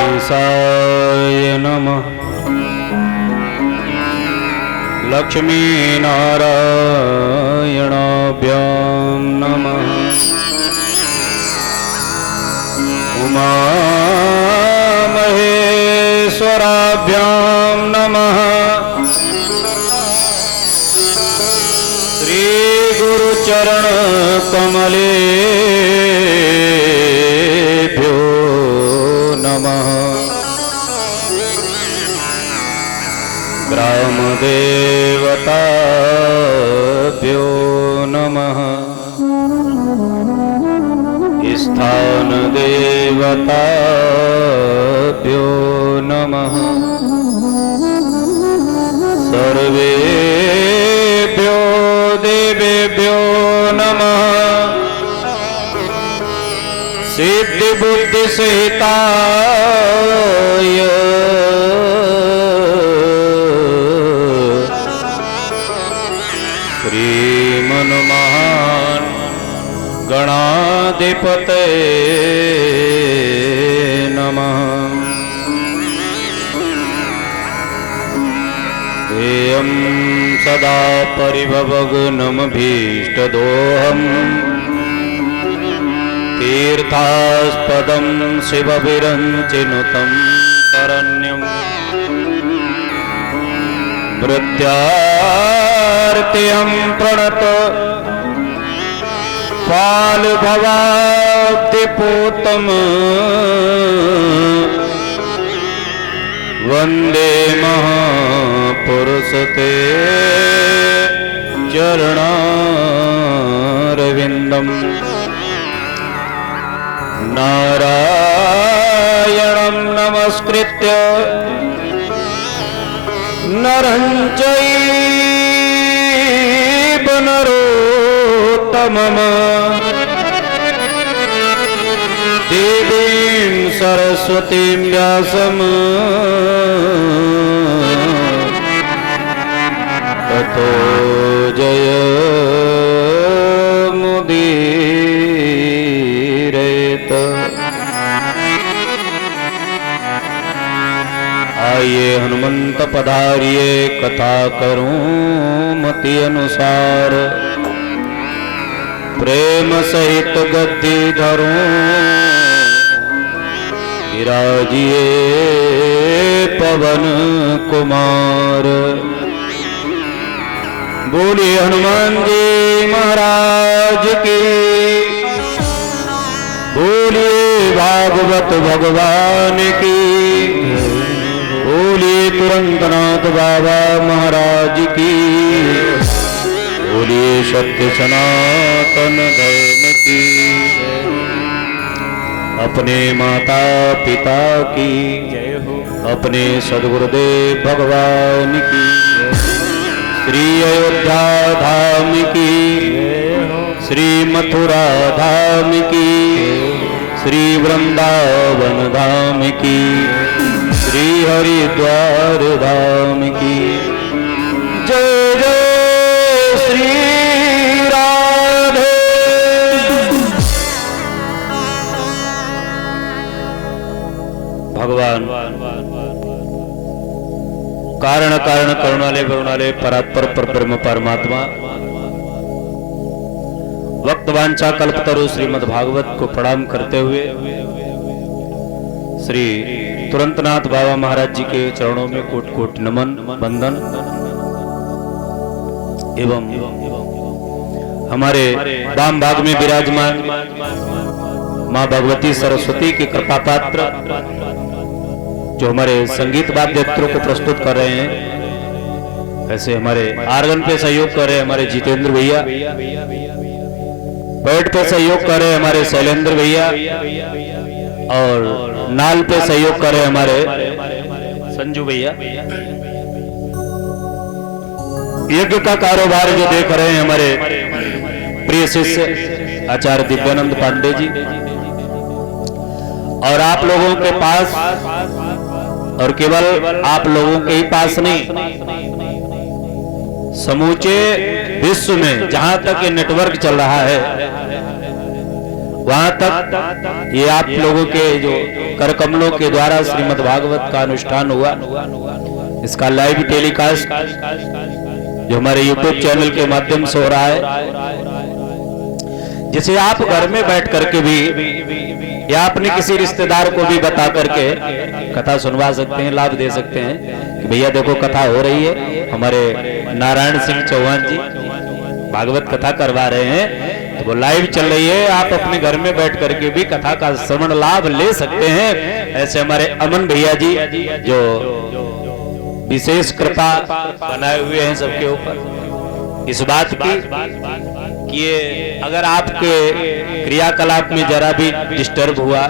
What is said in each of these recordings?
गणेशाय नमः। लक्ष्मीनारायणाभ्यां नमः। उमामहेश्वराभ्यां नमः। श्रीगुरुचरणकमलेभ्यो नमः। ग्रामदेवताभ्यो नमः। स्थानदेवताभ्यो नमः। सर्वेभ्यो देवेभ्यो नमः। सिद्धिबुद्धिसहिताय श्रीमन्महान् गणाधिपते नमः। ध्येयं सदा परिभवग्नमभीष्टदोहम् तीर्थास्पदं शिवभिरञ्चिनुतं शरण्यम्। मृत्यार्त्यं प्रणत पालभवाब्धिपूतं वन्दे महापुरुषते चरणारविन्दम्। नारायणं नमस्कृत्य नरं चैव नरोत्तमम्। देवीं सरस्वतीं व्यासं ततो जयमुदीरयेत्। आइए हनुमंत पधारिए कथा करूं मति अनुसार। प्रेम सहित गद्दी धरूं विराजिए पवन कुमार। बोलिए हनुमान जी महाराज की। बोलिए भागवत भगवान की। बोलिए तुरंतनाथ बाबा महाराज की। बोलिए सत्य सनातन धर्म की। अपने माता पिता की जय हो। अपने सद्गुरुदेव भगवान की। श्री अयोध्या धाम की जय हो। श्री मथुरा धाम की। श्री वृंदावन धाम की। श्री हरिद्वार धाम की जय जय। श्री राधे। भगवान कारण कारण करुणालय करुणालय परात्पर परब्रह्म परमात्मा वक्त वांछा कल्पतरु श्रीमद् भागवत को प्रणाम करते हुए श्री तुरंतनाथ बाबा महाराज जी के चरणों में कोट कोट नमन वंदन एवं हमारे वाम भाग में विराजमान मां भगवती सरस्वती के कृपा पात्र जो हमारे संगीत वाद्ययंत्रों को प्रस्तुत कर रहे हैं, ऐसे हमारे आर्गन पे सहयोग कर रहे हैं हमारे जितेंद्र भैया, पैड पे सहयोग कर रहे हैं हमारे शैलेंद्र भैया और नाल पे सहयोग कर रहे हैं हमारे संजू भैया। यज्ञ का कारोबार जो देख रहे हैं हमारे प्रिय शिष्य आचार्य दिव्यानंद पांडे जी। और आप लोगों के पास और केवल आप लोगों के ही पास नहीं, समूचे विश्व में जहां तक ये नेटवर्क चल रहा है वहां तक ये आप लोगों के जो कर कमलों के द्वारा श्रीमद् भागवत का अनुष्ठान हुआ, इसका लाइव टेलीकास्ट जो हमारे यूट्यूब चैनल के माध्यम से हो रहा है, जिसे आप घर में बैठ करके भी या अपने किसी रिश्तेदार को भी बता करके कथा सुनवा सकते हैं, लाभ दे सकते हैं कि भैया देखो कथा हो रही है, हमारे नारायण सिंह चौहान जी भागवत कथा करवा रहे हैं, तो वो लाइव चल रही है, आप अपने घर में बैठ करके भी कथा का श्रवण लाभ ले सकते हैं। ऐसे हमारे अमन भैया जी जो विशेष कृपा बनाए हुए हैं सबके ऊपर, इस बात की कि ये अगर आपके क्रियाकलाप में जरा भी डिस्टर्ब हुआ,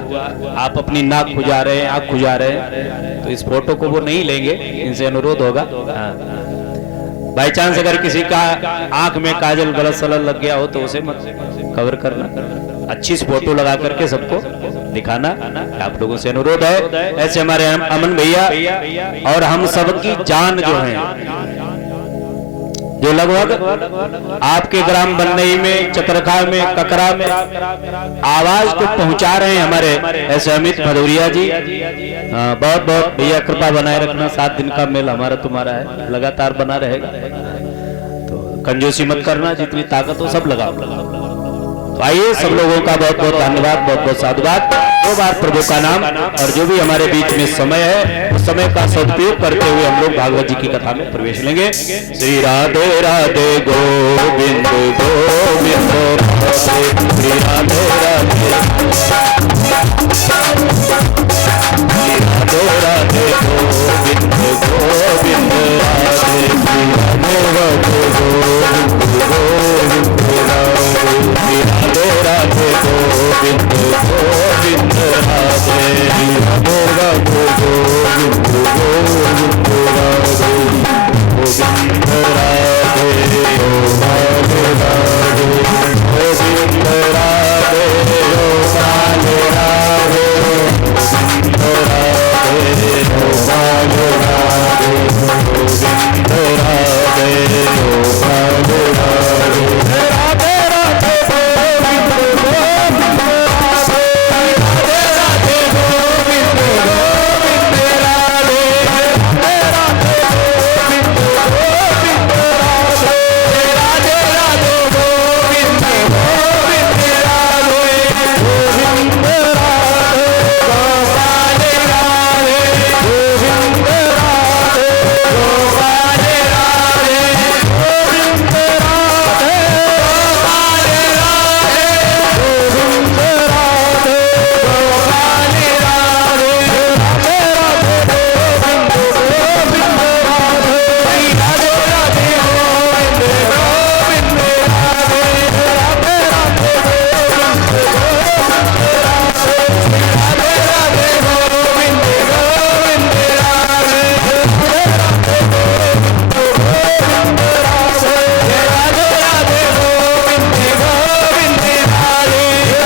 आप अपनी नाक खुजा रहे हैं, आंख खुजा रहे हैं, तो इस फोटो को वो नहीं लेंगे, इनसे अनुरोध होगा। बाई चांस अगर किसी का आंख में काजल गलत सलत लग गया हो तो उसे मत कवर करना, अच्छी सी फोटो लगा करके सबको दिखाना, आप लोगों से अनुरोध है। ऐसे हमारे अमन भैया और हम सबकी जान जो है, जो लगभग आपके ग्राम बनई में, चतरखा में, ककरा में आवाज को पहुंचा रहे हैं हमारे ऐसे अमित भदौरिया जी। बहुत बहुत भैया कृपा बनाए रखना, 7 दिन का मेल हमारा तुम्हारा है, लगातार बना रहेगा, तो कंजूसी मत करना, जितनी ताकत हो सब लगाओ। तो आइए सब लोगों का बहुत बहुत धन्यवाद, बहुत बहुत साधुवाद, 2 बार प्रभु का नाम, और जो भी हमारे बीच में समय है उस समय का सदुपयोग करते हुए हम लोग भागवत जी की कथा में प्रवेश लेंगे। श्री राधे राधे गोविंद गोविंद राधे, श्री राधे राधे राधे राधे गोविंद गोविंद राधे, श्री राधे राधे गोविंद गोविंद राधे, राधे राधे गोविंद गोविंद राधे, राधे राधे गोविंद गोविंद राधे, गोविंद राधे राधे राधे, गोविंद राधे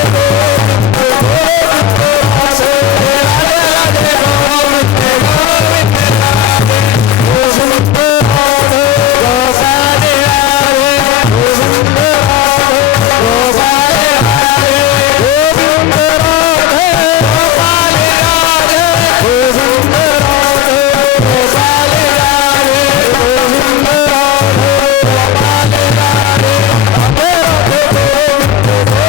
राधे राधे, गोविंद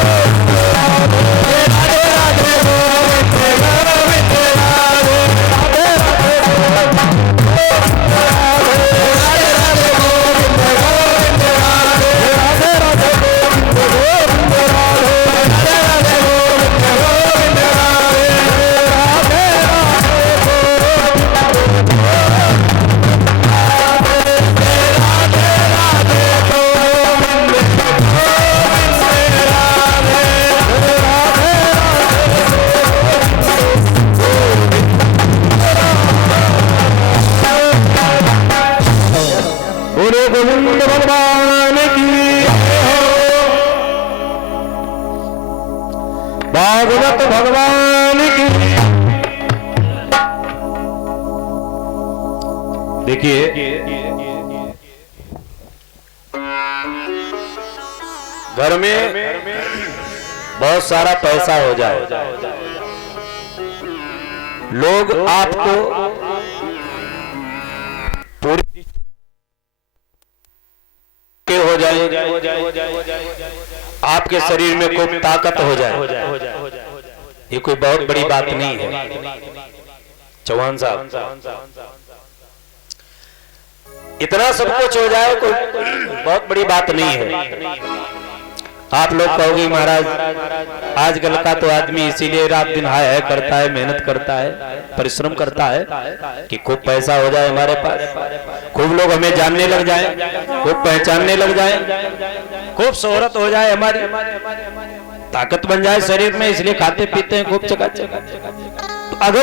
राधे राधे राधे, गोविंद राधे राधे राधे, भागवत भगवान की। देखिए घर में बहुत सारा पैसा हो जाए, लोग आपको पूरी हो जाए, आपके शरीर में खूब ताकत हो जाए, ये कोई बहुत बड़ी बात नहीं है चौहान साहब। इतना सब कुछ हो जाए कोई बहुत बड़ी बात नहीं है। आप लोग कहोगे महाराज आजकल का तो आदमी इसीलिए रात दिन हाय हाय करता है, मेहनत करता है, परिश्रम करता है कि खूब पैसा हो जाए हमारे पास, खूब लोग हमें जानने लग जाएं, खूब पहचानने लग जाएं, खूब शोहरत हो जाए, हमारी ताकत बन जाए शरीर में, इसलिए खाते पीते हैं खूब चकाचक। तो अगर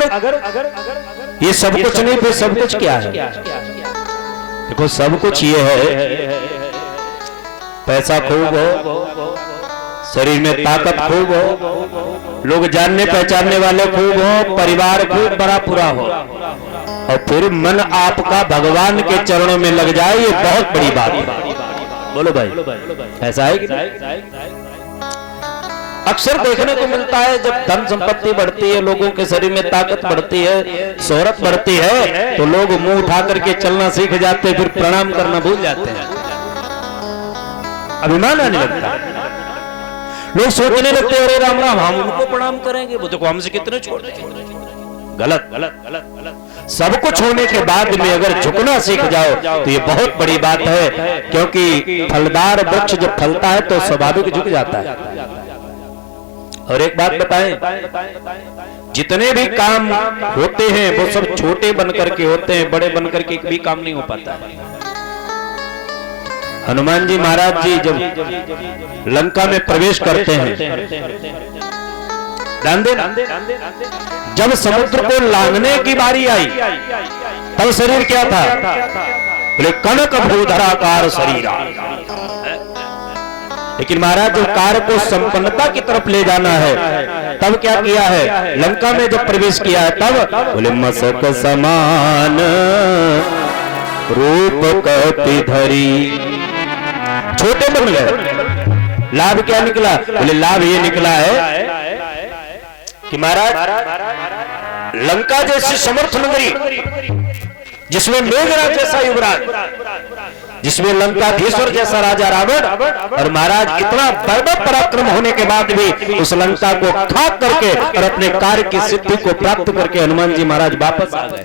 ये सब कुछ नहीं फिर सब कुछ क्या है? देखो सब कुछ ये है, पैसा खूब हो, शरीर में ताकत खूब हो, लोग जानने पहचानने वाले खूब हो, परिवार खूब बड़ा पूरा हो, और फिर मन आपका भगवान के चरणों में लग जाए, ये बहुत बड़ी बात है। बोलो भाई, ऐसा है कि अक्सर देखने को मिलता है जब धन संपत्ति बढ़ती है, लोगों के शरीर में ताकत बढ़ती है, शोहरत बढ़ती है, तो लोग मुंह उठा करके चलना सीख जाते हैं, फिर प्रणाम करना भूल जाते हैं, अभिमान आने लगता है। लोग सोचने लगते हैं अरे राम राम हम उनको प्रणाम करेंगे, वो देखो हमसे कितने छोटे। गलत गलत गलत गलत। सब कुछ होने के बाद में अगर झुकना सीख जाओ तो ये बहुत बड़ी बात है, क्योंकि फलदार वृक्ष जब फलता है तो स्वाभाविक झुक जाता है। और एक बात बताएं, जितने भी काम होते हैं वो सब छोटे बनकर के होते हैं, बड़े बनकर के एक भी काम नहीं हो पाता। हनुमान जी महाराज जी जब लंका में प्रवेश करते हैं, ध्यान देना, जब समुद्र को लांघने की बारी आई तब शरीर क्या था? बोले कनक भूधराकार शरीर। लेकिन महाराज जो कार्य को संपन्नता की तरफ ले जाना है तब क्या किया है? लंका में जब प्रवेश किया है तब बोले मस्तक समान रूप कति धरी। छोटे बन गए। लाभ क्या निकला? बोले लाभ ये निकला है कि महाराज लंका जैसी समर्थ नगरी जिसमें मेघराज जैसा युवराज, जिसमें लंकाधीश्वर जैसा राजा रावण, और महाराज इतना वैभव पराक्रम होने के बाद भी उस लंका को खाक करके और अपने कार्य की सिद्धि को प्राप्त करके हनुमान जी महाराज वापस आ गए।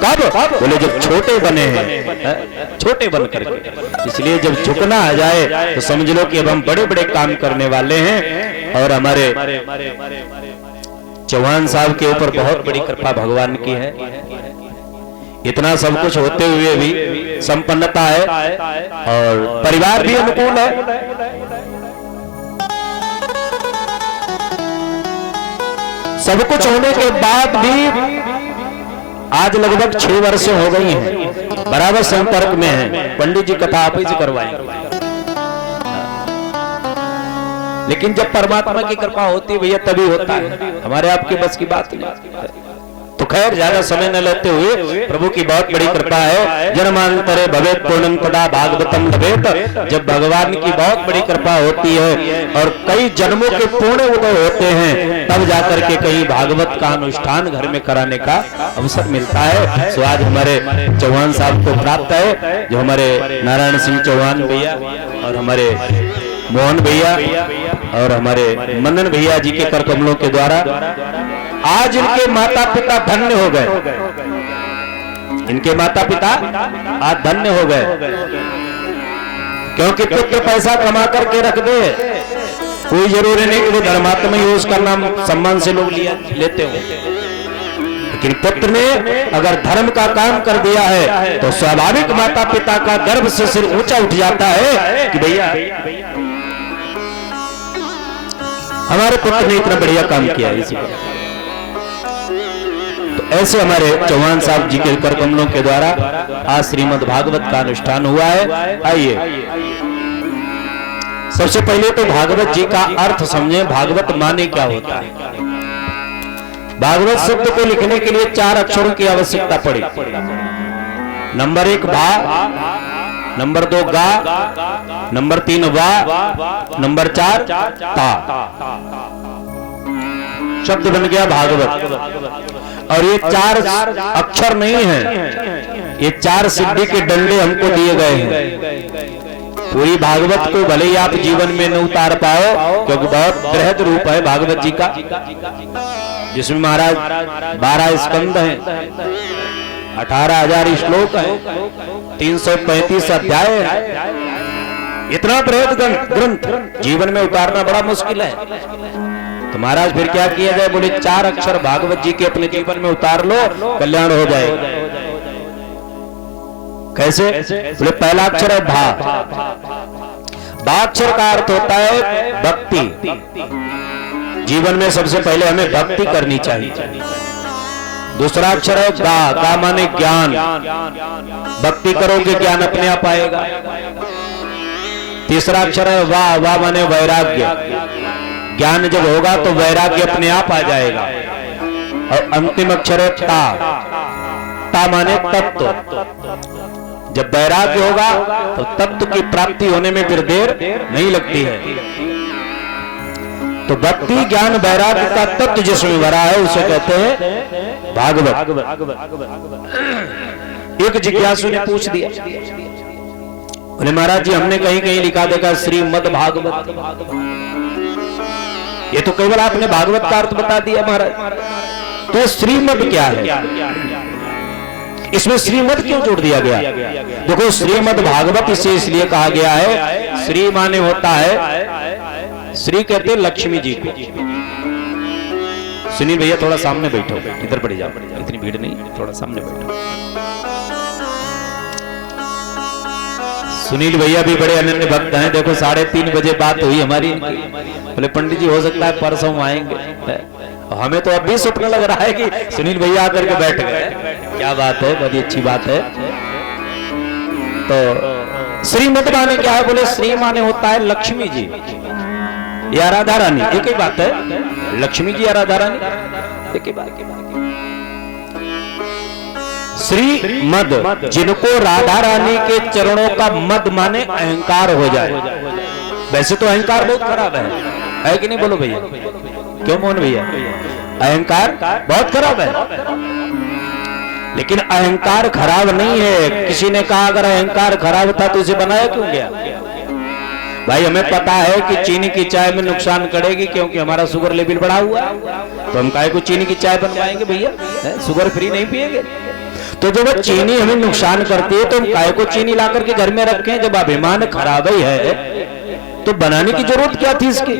कब? बोले जब छोटे बने हैं, छोटे बन करके। इसलिए जब झुकना आ जाए तो समझ लो कि अब हम बड़े बड़े काम करने वाले हैं। और हमारे चौहान साहब के ऊपर बहुत बड़ी कृपा भगवान की है। इतना सब कुछ होते हुए भी संपन्नता है और परिवार भी अनुकूल है। सब कुछ होने के बाद भी आज लगभग 6 वर्ष हो गई हैं, बराबर संपर्क में हैं। पंडित जी कथा आप ही से करवाएंगे। लेकिन जब परमात्मा की कृपा होती है भैया तभी होता है, हमारे आपके बस की बात नहीं। तो खैर ज्यादा समय न लेते हुए प्रभु की बहुत बड़ी कृपा है। जन्मांतरे भवेत पूर्णं तदा भागवतम लभेत। जब भगवान की बहुत बड़ी कृपा होती है और कई जन्मों के पूर्ण उदय होते हैं तब जाकर के कहीं भागवत का अनुष्ठान घर में कराने का अवसर मिलता है। सो आज हमारे चौहान साहब को प्राप्त है, जो हमारे नारायण सिंह चौहान भैया और हमारे मोहन भैया और हमारे मनन भैया जी के कर कमलों के द्वारा आज इनके माता पिता धन्य हो गए। इनके माता पिता आज धन्य हो गए, क्योंकि पुत्र पैसा कमा करके रख दे, कोई जरूरी नहीं कि वो धर्मात्मा ही हो, उसका नाम सम्मान से लोग लेते हो। लेकिन पुत्र ने अगर धर्म का काम कर दिया है तो स्वाभाविक माता पिता का गर्व से सिर ऊंचा उठ जाता है कि भैया हमारे पुत्र ने इतना बढ़िया काम किया है। इसी तो ऐसे हमारे चौहान साहब जी के कर कमलों के द्वारा आज श्रीमद् भागवत का अनुष्ठान हुआ है। आइए सबसे पहले तो भागवत जी का अर्थ समझें, भागवत माने क्या होता है। भागवत शब्द को लिखने के लिए 4 अक्षरों की आवश्यकता पड़ी। नंबर 1 भा, नंबर 2 गा, नंबर 3 वा, नंबर 4 ता। शब्द बन गया भागवत। और ये 4 अक्षर नहीं है, ये 4 सिद्धि के डंडे हमको दिए गए हैं। पूरी भागवत को भले ही आप जीवन में न उतार पाओ, क्योंकि बहुत बृहद रूप है भागवत जी का, जिसमें महाराज 12 स्कंद हैं, 18,000 श्लोक है, 335 अध्याय है। इतना बृहद ग्रंथ जीवन में उतारना बड़ा मुश्किल है। तो महाराज फिर क्या किया जाए, बोले 4 अक्षर भागवत जी के अपने जीवन में उतार लो, कल्याण हो जाएगा। कैसे? बोले पहला अक्षर है भा। भा अक्षर का अर्थ होता है भक्ति। जीवन में सबसे पहले हमें भक्ति करनी चाहिए। दूसरा अक्षर है गा। गा माने ज्ञान। भक्ति करोगे ज्ञान अपने आप आएगा। तीसरा अक्षर है वा। वा माने वैराग्य। ज्ञान जब होगा तो वैराग्य अपने आप आ जाएगा। और अंतिम अक्षर है ता। ता माने तत्व। जब वैराग्य होगा तो तत्व की प्राप्ति होने में फिर देर नहीं लगती है। तो भक्ति ज्ञान वैराग्य का तत्व जिसमें भरा है उसे कहते हैं भागवत। एक जिज्ञासु ने पूछ दिया, बोले महाराज जी हमने कहीं कहीं लिखा देखा श्रीमद् भागवत, ये तो केवल आपने भागवत का अर्थ बता दिया महाराज। तो श्रीमद् क्या है? इसमें श्रीमद् क्यों जोड़ दिया गया? देखो श्रीमद् भागवत इसे इसलिए कहा गया है, श्री माने होता है, श्री कहते हैं लक्ष्मी जी को। सुनील भैया थोड़ा सामने बैठो, इधर पड़ जाओ, इतनी भीड़ नहीं, थोड़ा सामने बैठो। सुनील भैया भी बड़े अनन्य भक्त हैं। देखो 3:30 बजे बात हुई हमारी, बोले पंडित जी हो सकता है परसों आएंगे। हमें तो अभी स्वप्न लग रहा है कि सुनील भैया आकर के बैठ गए। क्या बात है, बड़ी अच्छी बात है। तो श्रीमद् माने क्या है? बोले श्री माने होता है लक्ष्मी जी या राधा रानी, एक ही बात है। लक्ष्मी जी या राधा रानी एक ही बात। श्री मद, जिनको राधा रानी के चरणों का मद माने अहंकार हो जाए। वैसे तो अहंकार बहुत खराब है कि नहीं? बोलो भैया, क्यों मोहन भैया? अहंकार बहुत खराब है, लेकिन अहंकार खराब नहीं है। किसी ने कहा अगर अहंकार खराब था तो इसे बनाया क्यों गया? भाई हमें पता है कि चीनी की चाय में नुकसान करेगी, क्योंकि हमारा शुगर लेवल बढ़ा हुआ है, तो हम काहे को चीनी की चाय बनवाएंगे भैया? शुगर फ्री नहीं पिएंगे। तो जब चीनी हमें नुकसान करती है तो हम काहे को चीनी ला करके घर में रखें? जब अभिमान खराब ही है तो बनाने की जरूरत क्या थी इसकी?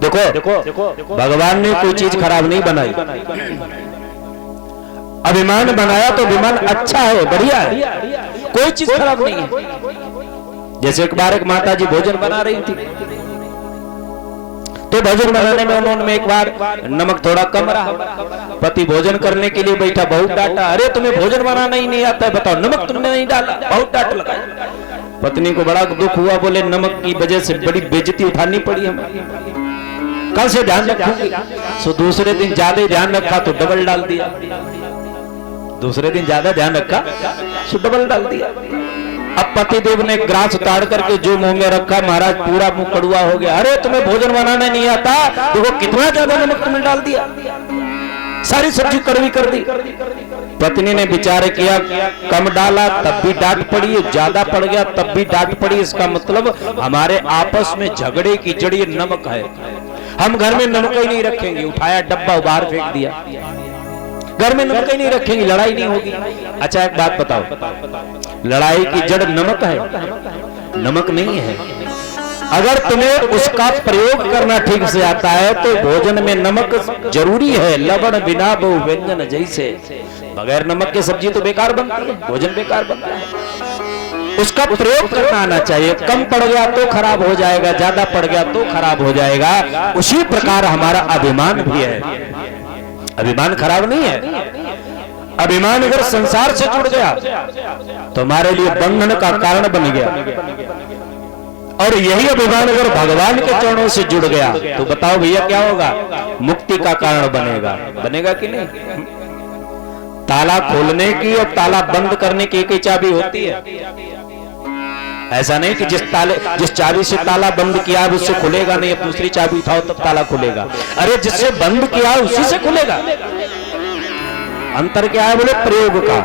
देखो भगवान ने कोई चीज खराब नहीं बनाई, अभिमान बनाया तो अभिमान अच्छा है, बढ़िया है, कोई चीज खराब नहीं है। जैसे एक बार एक माता जी भोजन बना रही थी, तो भोजन बनाने में उन्होंने एक बार नमक थोड़ा कम रहा। पति भोजन करने के लिए बैठा, बहुत डांटा, अरे तुम्हें भोजन बनाना ही नहीं आता है, बताओ नमक तुमने नहीं डाला, बहुत डांट लगाया। पत्नी को बड़ा दुख हुआ, बोले नमक की वजह से बड़ी बेइज्जती उठानी पड़ी हमें, कल से ध्यान रखूंगी। सो दूसरे दिन ज्यादा ध्यान रखा तो डबल डाल दिया, दूसरे दिन ज्यादा ध्यान रखा तो डबल डाल दिया। अब पतिदेव ने ग्रास उतार करके जो मुंह में रखा, महाराज पूरा मुंह कड़ुआ हो गया। अरे तुम्हें भोजन बनाना नहीं आता, देखो कितना ज्यादा नमक तुमने डाल दिया, सारी सब्जी कड़वी कर दी। पत्नी ने विचार किया, कम डाला तब भी डांट पड़ी, ज्यादा पड़ गया तब भी डांट पड़ी। इसका मतलब हमारे आपस में झगड़े की जड़ ये नमक है। हम घर में नमक ही नहीं रखेंगे, उठाया डब्बा बाहर फेंक दिया, घर में नमक ही नहीं रखेंगे, लड़ाई नहीं होगी। अच्छा एक बात बताओ, लड़ाई की जड़ नमक है? नमक नहीं है। अगर तुम्हें उसका प्रयोग करना ठीक से आता है तो भोजन में नमक जरूरी है। लवण बिना बहु व्यंजन जैसे, बगैर नमक के सब्जी तो बेकार बनती है, भोजन बेकार बनता है। उसका प्रयोग करना आना चाहिए। कम पड़ गया तो खराब हो जाएगा, ज्यादा पड़ गया तो खराब हो जाएगा। उसी प्रकार हमारा अभिमान भी है, अभिमान खराब नहीं है। अभिमान अगर संसार से जुड़ गया तो हमारे लिए बंधन का कारण बन गया, और यही अभिमान अगर भगवान के चरणों से जुड़ गया तो बताओ भैया क्या होगा? मुक्ति का कारण बनेगा। बनेगा कि नहीं? ताला खोलने की और ताला बंद करने की एक ही चाबी होती है, ऐसा नहीं कि जिस चाबी से ताला बंद किया है उससे खुलेगा नहीं, अब दूसरी चाबी उठाओ तब ताला खुलेगा। अरे जिससे बंद किया है उसी से खुलेगा। अंतर क्या है बोले? प्रयोग का,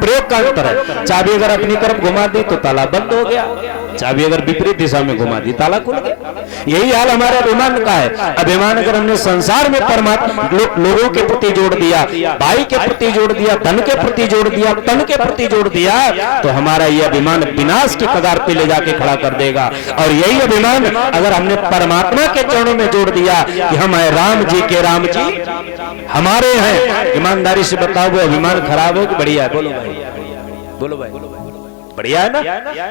प्रयोग का अंतर है। चाबी अगर अपनी तरफ घुमा दी तो ताला बंद हो गया, चाबी अगर विपरीत दिशा में घुमा दी ताला खुल गया। यही हाल हमारे अभिमान का है। अभिमान अगर हमने संसार में परमात्मा लोगों के प्रति जोड़ दिया, भाई के प्रति जोड़ दिया, धन के प्रति जोड़ दिया, तन के प्रति जोड़ दिया, तो हमारा यह अभिमान विनाश की कगार पे ले जाके खड़ा कर देगा। और यही अभिमान अगर हमने परमात्मा के चरणों में जोड़ दिया कि हम है राम जी के, राम जी हमारे हैं, ईमानदारी से बताओ वो अभिमान खराब है कि बढ़िया है? बोलो भाई, बोलो भाई, बढ़िया है ना?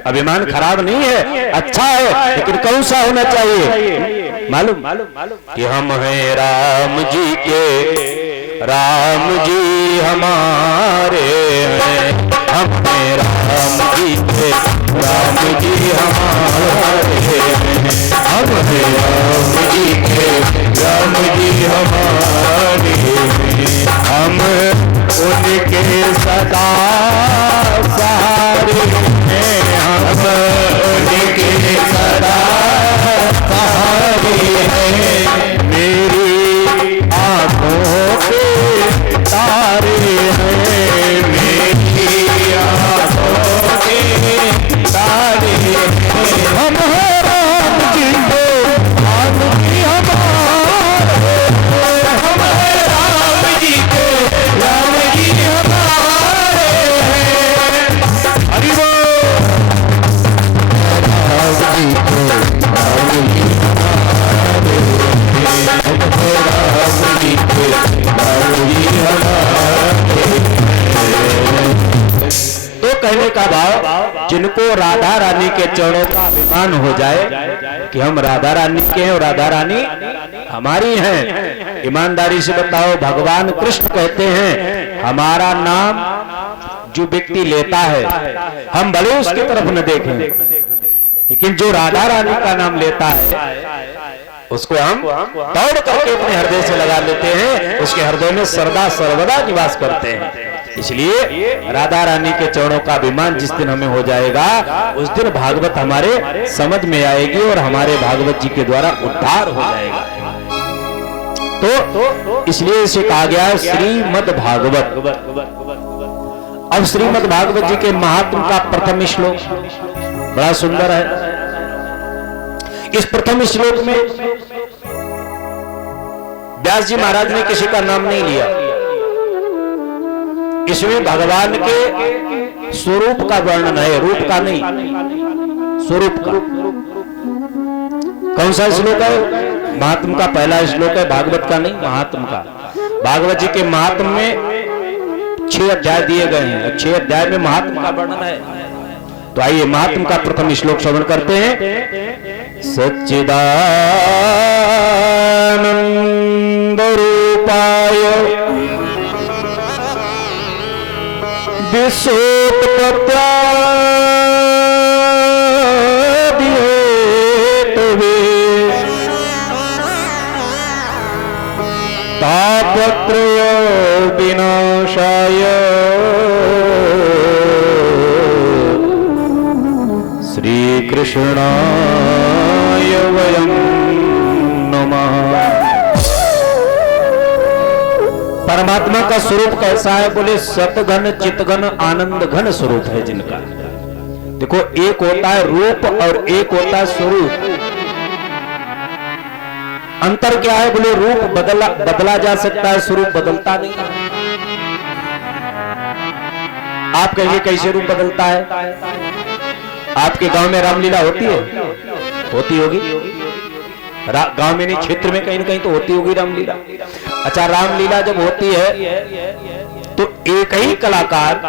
अभिमान खराब नहीं है, अच्छा है, लेकिन कौन सा होना चाहिए मालूम? कि हम हैं राम जी के, राम जी हमारे हैं, हम हैं राम जी के, राम जी हमारे हैं, हम हैं राम जी के, राम जी हमारे हैं, हम उनके सदा सहारे हैं, हम उनके सदा सहारे हैं, मेरी आंखों के तारे हैं, मेरी आंखों के तारे हैं, हम हैं राम जी के, राम जी हमारे, हम हैं राम जी के, राम जी हमारे हैं, हरि बोल। राम जी के, राम जी हमारे हैं, राम जी के, राम जी हमारे हैं। तो कहने का भाव, जिनको राधा रानी के चरणों का अभिमान हो जाए कि हम राधा रानी के हैं और राधा रानी हमारी हैं। ईमानदारी से बताओ, भगवान कृष्ण कहते हैं हमारा नाम जो व्यक्ति लेता है, हम भले उसकी तरफ न देखें, लेकिन जो राधा रानी का नाम लेता है उसको हम दौड़ करके अपने हृदय से लगा लेते हैं, उसके हृदय में सदा सर्वदा निवास करते हैं। इसलिए राधा रानी के चरणों का अभिमान जिस दिन हमें हो जाएगा, उस दिन भागवत हमारे समझ में आएगी और हमारे भागवत जी के द्वारा उद्धार हो जाएगा। तो इसलिए इसे कहा गया है श्रीमद् भागवत। अब श्रीमद् भागवत जी के महात्म का प्रथम श्लोक बड़ा सुंदर है। इस प्रथम श्लोक में व्यास जी महाराज ने किसी का नाम नहीं लिया, इसमें भगवान के स्वरूप का वर्णन है, रूप का नहीं, स्वरूप का। कौन सा श्लोक है? महात्म का पहला श्लोक है, भागवत का नहीं, महात्म का। भागवत जी के महात्म में 6 अध्याय दिए गए हैं, 6 अध्याय में महात्म का वर्णन है। तो आइए महात्म का प्रथम श्लोक श्रवण करते हैं। सच्चिदानंद रूपाय विश्वोत्पत्त्यादिहेतवे तापत्रय विनाशाय श्री कृष्णाय वयं नमः। परमात्मा का स्वरूप कैसा है? बोले सतघन चितघन आनंद घन स्वरूप है जिनका। देखो, एक होता है रूप और एक होता है स्वरूप। अंतर क्या है? बोले रूप बदला जा सकता है, स्वरूप बदलता नहीं। आप कहिए कैसे रूप बदलता है? आपके गांव में रामलीला होती है? होती होगी। गांव में नहीं, क्षेत्र में कहीं न कहीं तो होती होगी रामलीला। अच्छा, रामलीला जब होती है तो एक ही कलाकार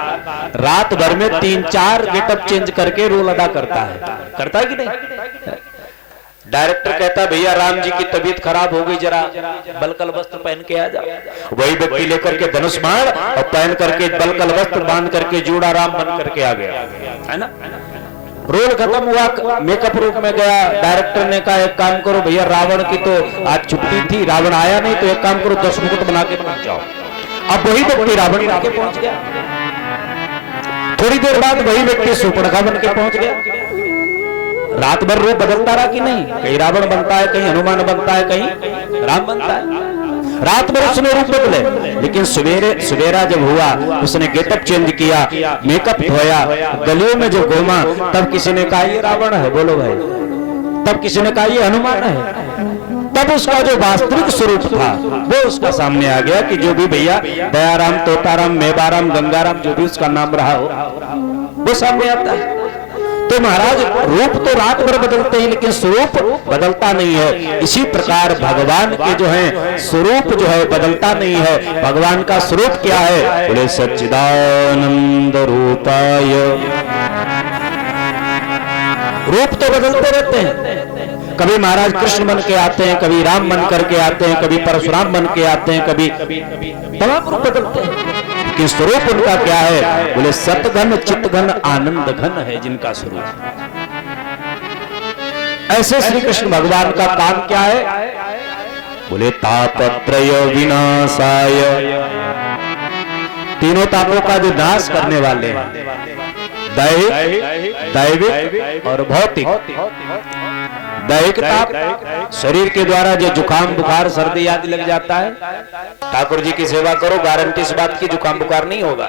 रात भर में 3-4 गेटअप चेंज करके रोल अदा करता है कि नहीं? डायरेक्टर कहता है भैया राम जी की तबीयत खराब हो गई, जरा बलकल वस्त्र पहन के आ जाओ। वही व्यक्ति लेकर के धनुष बाण और पहन करके बलकल वस्त्र बांध करके जूड़ा राम बन करके आ गया, है ना? रोल खत्म हुआ, मेकअप रूप में गया। डायरेक्टर ने कहा एक काम करो भैया, रावण की तो आज छुट्टी थी, रावण आया नहीं, तो एक काम करो 10 मुकुट बना के पहुंच जाओ। अब वही व्यक्ति रावण बन के पहुंच गया। थोड़ी देर बाद वही व्यक्ति सुपर्णखा बन के पहुंच गया। रात भर रूप बदलता रहा कि नहीं, कहीं रावण बनता है, कहीं हनुमान बनता है, कहीं राम बनता है। रात भर उसने रूप बदले, लेकिन सवेरा जब हुआ उसने गेटअप चेंज किया, मेकअप धोया, गलियों में जो घूमा, तब किसी ने कहा ये रावण है, बोलो भाई, तब किसी ने कहा ये हनुमान है। तब उसका जो वास्तविक स्वरूप था वो उसका सामने आ गया कि जो भी भैया दयाराम, तोताराम, मेवाराम, गंगाराम, जो भी उसका नाम रहा हो, वो सामने आता है। तो महाराज रूप तो रात भर बदलते हैं, लेकिन स्वरूप बदलता नहीं है। इसी प्रकार भगवान के जो है स्वरूप जो है बदलता नहीं है। भगवान का स्वरूप क्या है? बोले सच्चिदानंद रूपाय। रूप तो बदलते रहते हैं, कभी महाराज कृष्ण बन के आते हैं, कभी राम बन करके आते हैं, कभी परशुराम बन के आते हैं, कभी तमाम रूप बदलते हैं, कि स्वरूप उनका क्या है? बोले सतघन चित्तघन आनंद घन है जिनका स्वरूप। ऐसे श्री कृष्ण भगवान का काम क्या है? बोले तापत्रय विनाशाय, तीनों तापों का जो नाश करने वाले हैं, दैहिक, दैविक और भौतिक। दैहिक ताप, शरीर के द्वारा जो जुकाम बुखार सर्दी आदि लग जाता है, ठाकुर जी की सेवा करो, गारंटी इस बात की जुकाम बुखार नहीं होगा।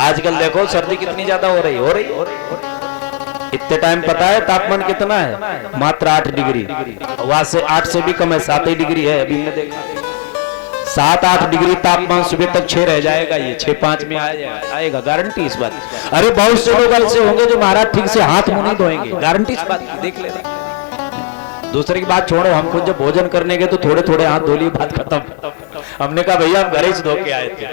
आजकल देखो सर्दी कितनी ज्यादा हो रही। इतने टाइम पता है तापमान कितना है? मात्र 8 डिग्री, वहां से 8 से भी कम है, 7 ही डिग्री है। अभी मैं देखा 7-8 डिग्री तापमान, सुबह तक 6 रह जाएगा, ये 6-5 में आएगा, गारंटी इस बात। अरे बहुत से लोग ऐसे होंगे जो महाराज ठीक से हाथ मुंह नहीं धोएंगे, गारंटी इस बात की, देख लेना। दूसरे की बात छोड़ो, हम खुद जब भोजन करने गए तो थोड़े थोड़े हाथ धो लिए, बात खत्म। हमने कहा भैया हम घर से धो के आए थे।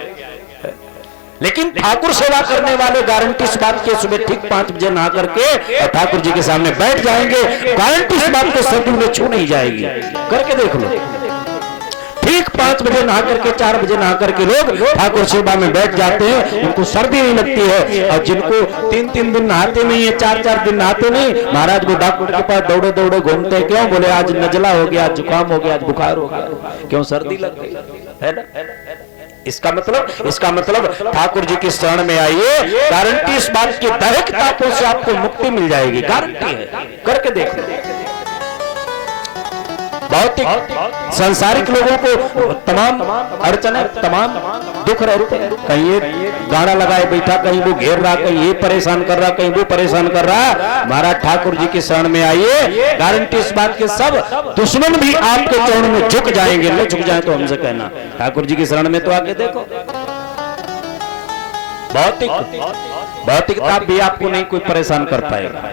लेकिन ठाकुर सेवा करने वाले गारंटी इस बात के सुबह ठीक 5 बजे नहा करके और ठाकुर जी के सामने बैठ जाएंगे, गारंटी इस बात को सर्दी में छू नहीं जाएगी। करके देख लो, ठीक 5 बजे नहा करके 4 बजे नहा करके लोग ठाकुर सेवा में बैठ जाते हैं, उनको सर्दी नहीं लगती है। और जिनको 3-3 दिन नहाते नहीं है, 4-4 दिन नहाते नहीं, महाराज वो डॉक्टर के पास दौड़े दौड़े घूमते हैं। क्यों? बोले आज नजला हो गया, आज जुकाम हो गया, आज बुखार हो गया। क्यों? सर्दी लग गई है ना। इसका मतलब ठाकुर जी की शरण में आइए, गारंटी इस बात की दैहिक तापों से आपको मुक्ति मिल जाएगी, गारंटी है। करके देख लो। भौतिक सांसारिक लोगों को तमाम अड़चने, तमाम दुख रहते हैं। कहीं ये गाड़ा लगाए बैठा, कहीं वो घेर रहा, कहीं ये परेशान कर रहा, कहीं वो परेशान कर रहा। महाराज ठाकुर जी की शरण में आइए, गारंटी इस बात के सब दुश्मन भी आपके चरणों में झुक जाएंगे। नहीं झुक जाए तो हमसे कहना, ठाकुर जी की शरण में तो आके देखो। भौतिक ताप भी आपको नहीं कोई परेशान कर पाएगा।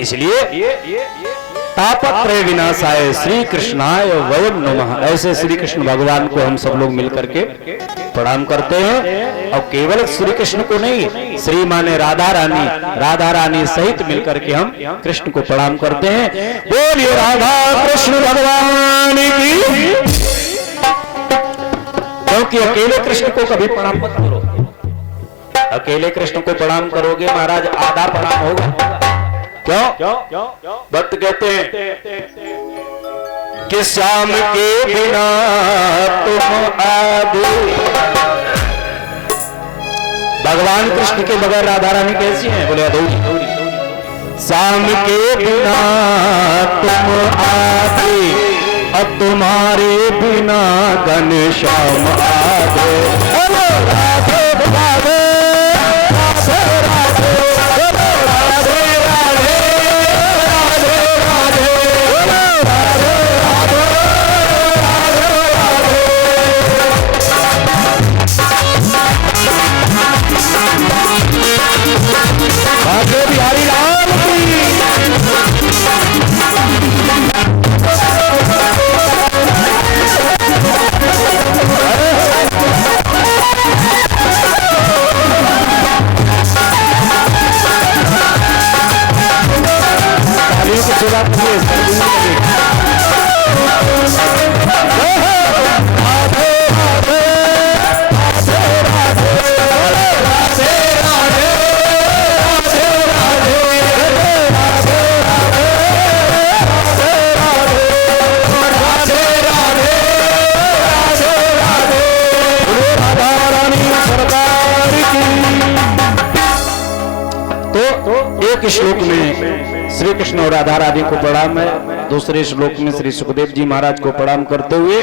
इसलिए तापत्रय विनाशाय श्री कृष्णाय वयम नमः। ऐसे श्री कृष्ण भगवान को हम सब लोग मिलकर के प्रणाम करते हैं। और केवल श्री कृष्ण को नहीं, श्री माने राधा रानी सहित मिलकर के हम कृष्ण को प्रणाम करते हैं। बोलिए राधा कृष्ण भगवान की। क्योंकि अकेले कृष्ण को कभी प्रणाम मत करो। अकेले कृष्ण को प्रणाम करोगे महाराज आधा प्रणाम होगा। क्यों? भक्त कहते हैं कि श्याम के बिना तुम आधे। भगवान कृष्ण के बगैर राधा रानी कैसी हैं? बोले अधूरी। श्याम के बिना तुम आधे, अब तुम्हारे बिना घनश्याम आधे। राधे राधे बिहारी लाल की। एक श्लोक में श्री कृष्ण और राधा रानी को प्रणाम है, दूसरे श्लोक में श्री सुखदेव जी महाराज को प्रणाम करते हुए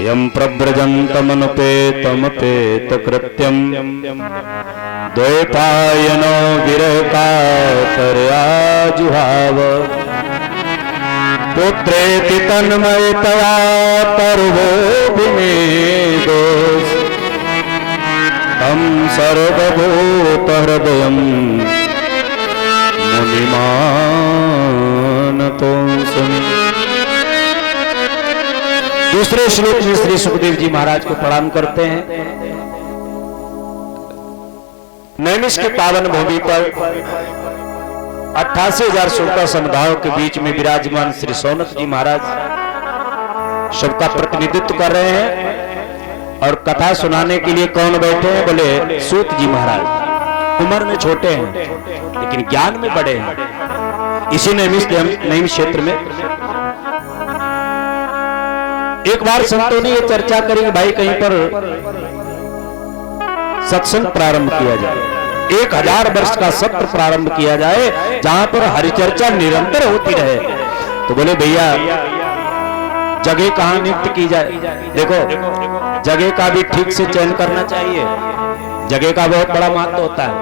यम प्रव्रजन्तमनुपेतमपेत कृत्यम द्वैपायनो विरहकातरया जुहाव पुत्रेति तन्मयतया तर्वो विनेदोष तम सर्वभूतहृदयं मुनिमानतोऽस्मि। दूसरे श्लोक में श्री सुखदेव जी महाराज को प्रणाम करते हैं। नैमिष के पावन भूमि पर 88,000 श्रोता समुदायों के बीच में विराजमान श्री सौनक जी महाराज सबका प्रतिनिधित्व कर रहे हैं और कथा सुनाने के लिए कौन बैठे हैं? बोले सूत जी महाराज। उम्र में छोटे हैं लेकिन ज्ञान में बड़े हैं। इसी नैमिष क्षेत्र में एक बार संतों ने ये चर्चा करी कि भाई कहीं पर सत्संग प्रारंभ किया जाए, 1000 वर्ष का सत्र प्रारंभ किया जाए जहां पर हरिचर्चा निरंतर होती रहे। तो बोले भैया जगह कहां नियुक्त की जाए? देखो जगह का भी ठीक से चयन करना चाहिए, जगह का बहुत बड़ा महत्व होता है।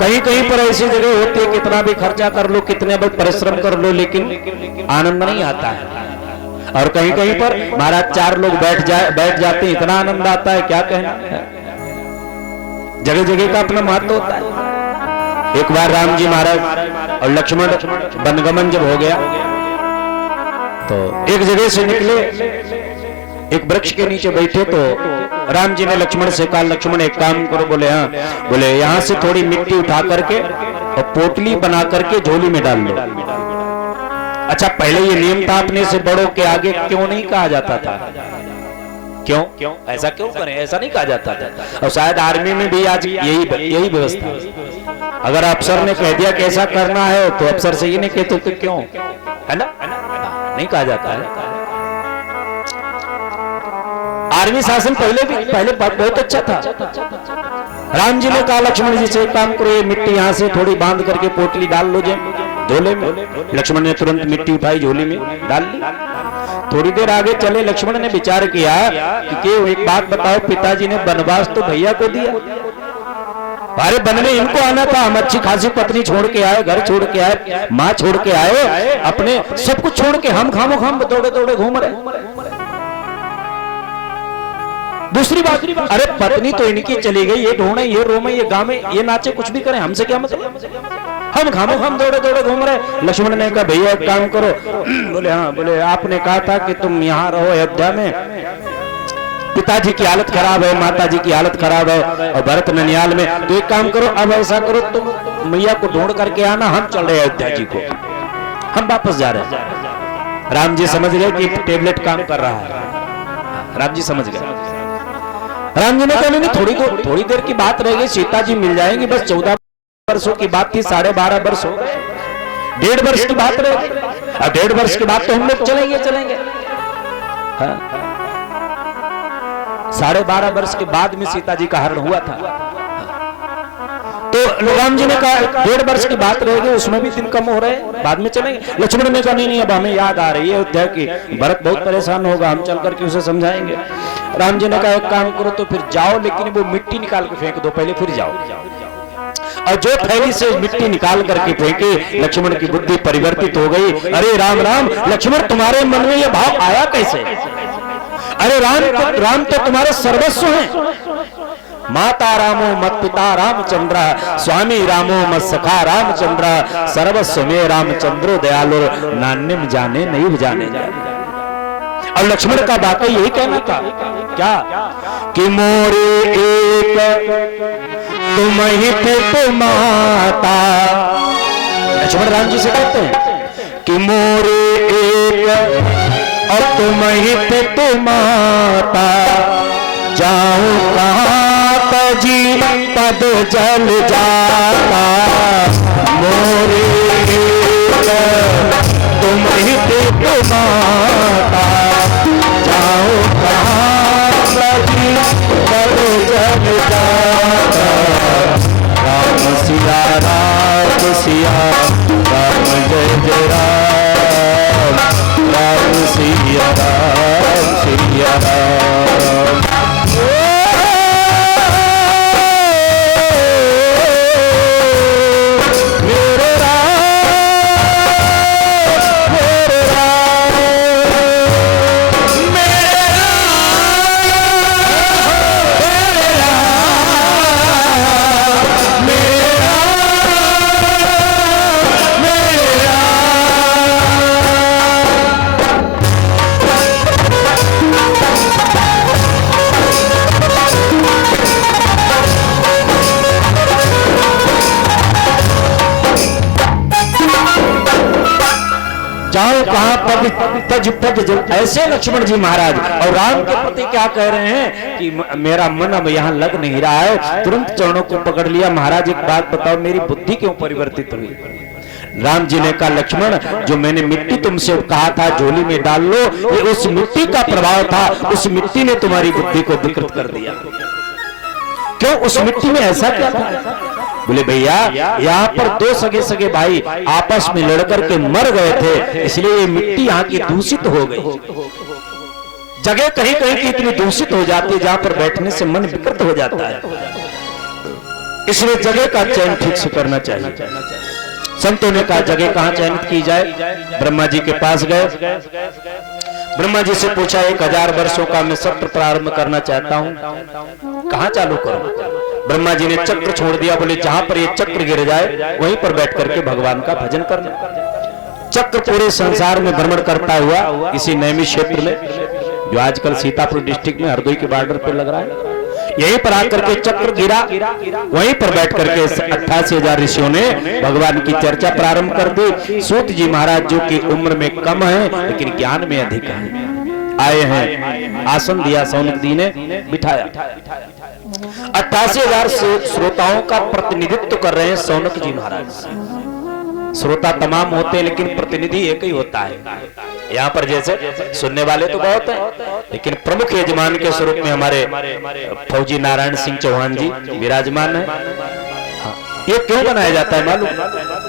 कहीं कहीं पर ऐसी जगह होती है कितना भी खर्चा कर लो, कितने भी परिश्रम कर लो, लेकिन आनंद नहीं आता है। और कहीं कहीं पर महाराज 4 लोग बैठ जाते हैं, इतना आनंद आता है क्या कहना। जगह जगह का अपना महत्व होता है। एक बार राम जी महाराज और लक्ष्मण वनगमन जब हो गया तो एक जगह से निकले, एक वृक्ष के नीचे बैठे तो राम जी ने लक्ष्मण से कहा, लक्ष्मण एक काम करो। बोले हाँ। बोले यहां से थोड़ी मिट्टी उठा करके और पोटली बना करके झोली में डाल लो। अच्छा पहले ये नियम था अपने से बड़ों के आगे क्यों नहीं कहा जाता था? क्यों ऐसा क्यों करें? ऐसा नहीं कहा जाता था। और शायद आर्मी में भी आज यही व्यवस्था। अगर अफसर ने कह दिया कि ऐसा करना है तो अफसर से ये नहीं कहते तो क्यों, है ना? नहीं कहा जाता है। आर्मी शासन पहले बहुत अच्छा था। राम जी ने कहा लक्ष्मण जी से एक काम करो, ये मिट्टी यहाँ से थोड़ी बांध करके पोटली डाल लो झोले में। लक्ष्मण ने तुरंत मिट्टी उठाई, झोली में डाल ली। थोड़ी देर आगे चले, लक्ष्मण ने विचार किया कि एक बात बताओ, पिताजी ने वनवास तो भैया को दिया, अरे वन में इनको आना था। हम अच्छी खासी पत्नी छोड़ के आए, घर छोड़ के आए, माँ छोड़ के आए, अपने सब कुछ छोड़ के हम खामोखाम दौड़े दौड़े घूम रहे। दूसरी बात, अरे पत्नी तो इनकी चली गई, ये ढूंढे, ये रोमे, ये गामे, ये नाचे, कुछ भी करें, हमसे क्या मतलब? हम खामोखाम दौड़े दौड़े घूम रहे। लक्ष्मण ने कहा भैया एक काम करो। बोले हाँ। बोले आपने कहा था कि तुम यहाँ रहो अयोध्या में, पिताजी की हालत खराब है, माताजी की हालत खराब है और भरत ननियाल में, तो एक काम करो, अब ऐसा करो तुम मैया को ढूंढ करके आना, हम चल रहे अयोध्या जी को, हम वापस जा रहे हैं। राम जी समझ गए कि टेबलेट काम कर रहा है। राम जी समझ गए। राम जी ने कहा नहीं, थोड़ी देर की बात रह गई, सीता जी मिल जाएंगी, बस 14 वर्षों की बात थी, 12.5 वर्ष हो गए, 1.5 वर्ष की बात रह गई। अब 1.5 वर्ष के बाद तो हम लोग चलेंगे। 12.5 वर्ष के बाद में सीता जी का हरण हुआ था। तो राम जी ने कहा 1.5 वर्ष की बात रह गई, उसमें भी दिन कम हो रहे हैं, बाद में चलेंगे। लक्ष्मण ने कहा नहीं, अब हमें याद आ रही है अयोध्या की, भरत बहुत परेशान होगा, हम चल करके उसे समझाएंगे। राम जी ने कहा एक काम करो तो फिर जाओ, लेकिन वो मिट्टी निकाल के फेंक दो पहले, फिर जाओ। और जो थैली से मिट्टी निकाल करके फेंके, लक्ष्मण की बुद्धि परिवर्तित हो गई। अरे राम राम, लक्ष्मण तुम्हारे मन में यह भाव आया कैसे? अरे राम तो तुम्हारे सर्वस्व हैं। माता रामो मत पिता रामचंद्र, स्वामी रामो मत सखा रामचंद्र, सर्वस्व में रामचंद्रो दयालु, नान्यम जाने नहीं जाने जाने। और लक्ष्मण का वाकई यही कहना था क्या कि मोरे एक तुम ही पित माता। लक्ष्मण राम जी से कहते हैं कि मोरे एक और तुम ही पित माता, जाऊं कहां तजी पद जल जाता। मोरे एक तुम ही पित माता, जाऊं कहां तजी पद जल जाता। राम सिया राम। जाओ कहां पग तज पग जब ऐसे लक्ष्मण जी महाराज और राम के प्रति क्या कह रहे हैं कि मेरा मन अब यहाँ लग नहीं रहा है। तुरंत चरणों को पकड़ लिया। महाराज एक बात बताओ, मेरी बुद्धि क्यों परिवर्तित हुई? राम जी ने कहा लक्ष्मण, जो मैंने मिट्टी तुमसे कहा था झोली में डाल लो, ये उस मिट्टी का प्रभाव था। उस मिट्टी ने तुम्हारी बुद्धि को विकृत कर दिया। क्यों? उस मिट्टी में ऐसा क्या था? बोले भैया, यहाँ पर दो सगे सगे भाई आपस में लड़कर के मर गए थे, इसलिए ये मिट्टी यहाँ की दूषित हो गई। जगह कहीं कहीं की इतनी दूषित हो जाती है जहां पर बैठने से मन विकृत हो जाता है, इसलिए जगह का चयन ठीक से करना चाहिए। संतों ने कहा जगह कहां चयनित की जाए? ब्रह्मा जी के पास गए। ब्रह्मा जी से पूछा 1000 वर्षों का मैं सत्र प्रारंभ करना चाहता हूं, कहां चालू करूं? ब्रह्मा जी ने चक्र छोड़ दिया। बोले जहां पर ये चक्र गिर जाए वहीं पर बैठ करके भगवान का भजन करना। चक्र पूरे संसार में भ्रमण करता हुआ इसी नैमिष क्षेत्र में, जो आजकल सीतापुर डिस्ट्रिक्ट में हरदोई के बॉर्डर पर लग रहा है, यहीं पर आकर के चक्र गिरा। वहीं पर बैठ करके 88,000 ऋषियों ने भगवान की चर्चा प्रारंभ कर दी। सूत जी महाराज जो कि उम्र में कम है लेकिन ज्ञान में अधिक है, आए हैं, आसन दिया, सौनक जी ने बिठाया। 88,000 श्रोताओं का प्रतिनिधित्व कर रहे हैं सौनक जी महाराज। श्रोता तमाम होते हैं लेकिन प्रतिनिधि एक ही होता है। यहाँ पर जैसे सुनने वाले तो बहुत हैं, लेकिन प्रमुख यजमान के स्वरूप में हमारे फौजी नारायण सिंह चौहान जी विराजमान है। हाँ, ये क्यों बनाया जाता है मालूम?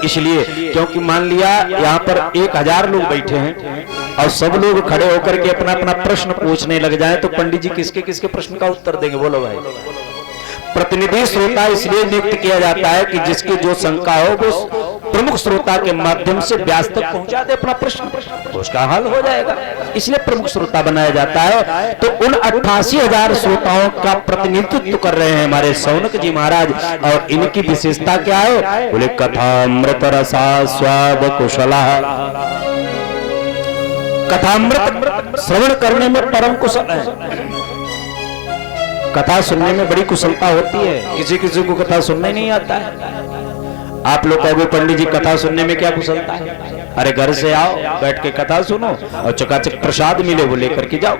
इसलिए क्योंकि मान लिया यहाँ पर 1000 लोग बैठे हैं और सब लोग खड़े होकर के अपना अपना प्रश्न पूछने लग जाए तो पंडित जी किसके किसके प्रश्न का उत्तर देंगे? बोलो भाई। प्रतिनिधि श्रोता इसलिए नियुक्त किया जाता है कि जिसकी जो शंका हो वो प्रमुख श्रोता के माध्यम से व्यास तक पहुंचा दे अपना प्रश्न, उसका हल हो जाएगा। इसलिए प्रमुख श्रोता बनाया जाता है। तो उन 88,000 श्रोताओं का प्रतिनिधित्व कर रहे हैं हमारे सौनक जी महाराज। और इनकी विशेषता क्या है? बोले कथामृत रसा स्वाद कुशला। कथामृत श्रवण करने में परम कुशल है। कथा सुनने में बड़ी कुशलता होती है। किसी किसी को कथा सुनना ही नहीं आता है। आप लोग कहोगे पंडित जी कथा सुनने में क्या कुशलता है? अरे घर से आओ, बैठ के कथा सुनो और चकाचक प्रसाद मिले वो लेकर के जाओ।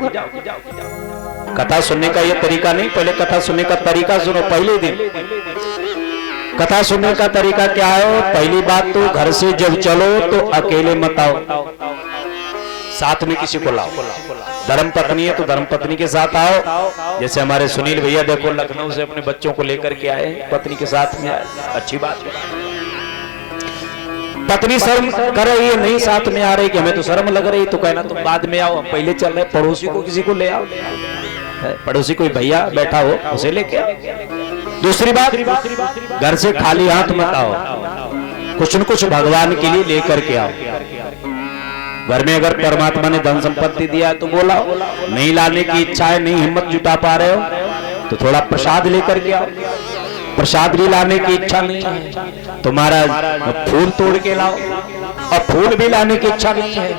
कथा सुनने का ये तरीका नहीं, पहले कथा सुनने का तरीका सुनो। पहले दिन कथा सुनने का तरीका क्या है? पहली बात तो घर से जब चलो तो अकेले मत आओ, साथ में किसी को लाओ। धर्म पत्नी है तो धर्म पत्नी के साथ आओ। जैसे हमारे सुनील भैया देखो लखनऊ से अपने बच्चों को लेकर के आए, पत्नी के साथ में आए, अच्छी बात है। पत्नी शर्म कर रही है, नहीं साथ में आ रही कि हमें तो शर्म लग रही, तो कहना तुम बाद में आओ, हम पहले चल रहे। पड़ोसी को किसी को ले आओ, पड़ोसी कोई भैया बैठा हो उसे लेके आओ। दूसरी बात, घर से खाली हाथ मत आओ, कुछ न कुछ भगवान के लिए लेकर के आओ। घर में अगर परमात्मा ने धन संपत्ति दिया तो बोलाओ, नहीं लाने की इच्छा है, नहीं हिम्मत जुटा पा रहे हो तो थोड़ा प्रसाद लेकर के आओ। प्रसाद भी लाने की इच्छा नहीं है तो महाराज फूल तोड़ के लाओ, और फूल भी लाने की इच्छा नहीं है,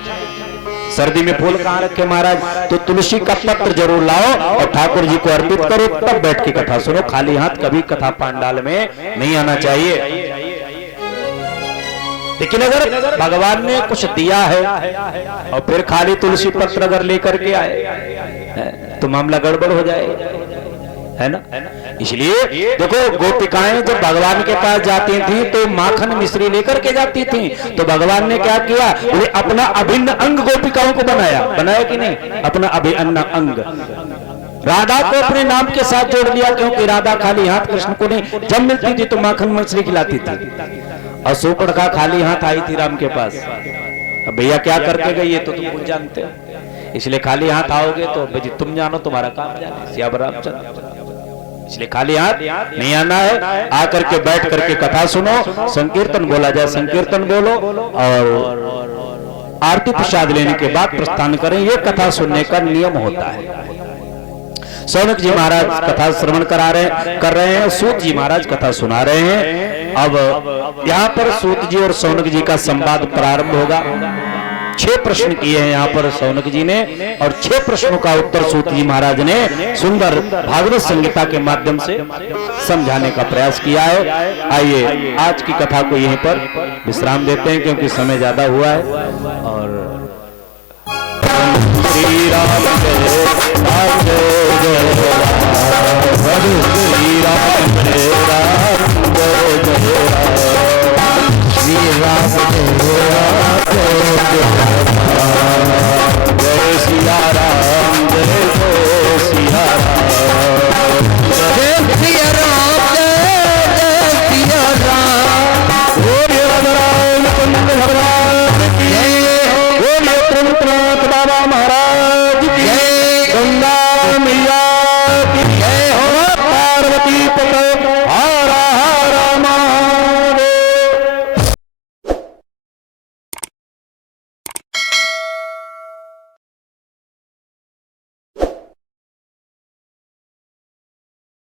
सर्दी में फूल कहाँ रखे महाराज, तो तुलसी का पत्र जरूर लाओ और ठाकुर जी को अर्पित करो, तब बैठ के कथा सुनो। खाली हाथ कभी कथा पांडाल में नहीं आना चाहिए। लेकिन अगर भगवान ने कुछ दिया है और फिर खाली तुलसी पत्र अगर लेकर के आए तो मामला गड़बड़ हो जाए, है ना। इसलिए देखो गोपिकाएं जब भगवान के पास जाती थी तो माखन मिश्री लेकर के जाती थी, तो भगवान ने क्या किया? उन्हें अपना अभिन्न अंग गोपिकाओं को बनाया कि नहीं? अपना अभिन्न अंग राधा को अपने नाम के साथ जोड़ लिया, क्योंकि राधा खाली हाथ कृष्ण को नहीं, जब मिलती थी तो माखन मिश्री खिलाती थी। और सूर्पणखा खाली हाथ आई थी राम के पास। अब भैया क्या करके गई ये तो तुम जानते हो। इसलिए खाली हाथ आओगे तो भाई तुम जानो तुम्हारा काम जाने, सियावर रामचंद्र। इसलिए खाली हाथ नहीं आना है, आकर के बैठ करके कथा सुनो, संकीर्तन बोला जाए संकीर्तन बोलो, और आरती प्रसाद लेने के बाद प्रस्थान करें। ये कथा सुनने का नियम होता है। सौनक जी महाराज कथा श्रवण कर रहे हैं, सूत जी महाराज कथा सुना रहे हैं। अब यहाँ पर सूत जी और सौनक जी का संवाद प्रारंभ होगा। 6 प्रश्न किए हैं यहाँ पर सौनक जी ने, और 6 प्रश्नों का उत्तर सूत जी महाराज ने सुंदर भागवत संहिता के माध्यम से समझाने का प्रयास किया है। आइए आज की कथा को यहीं पर विश्राम देते हैं, क्योंकि समय ज्यादा हुआ है। और श्री राम जय राम जय जय राम, श्री राम जय राम जय जय राम, श्री राम जय राम जय जय राम।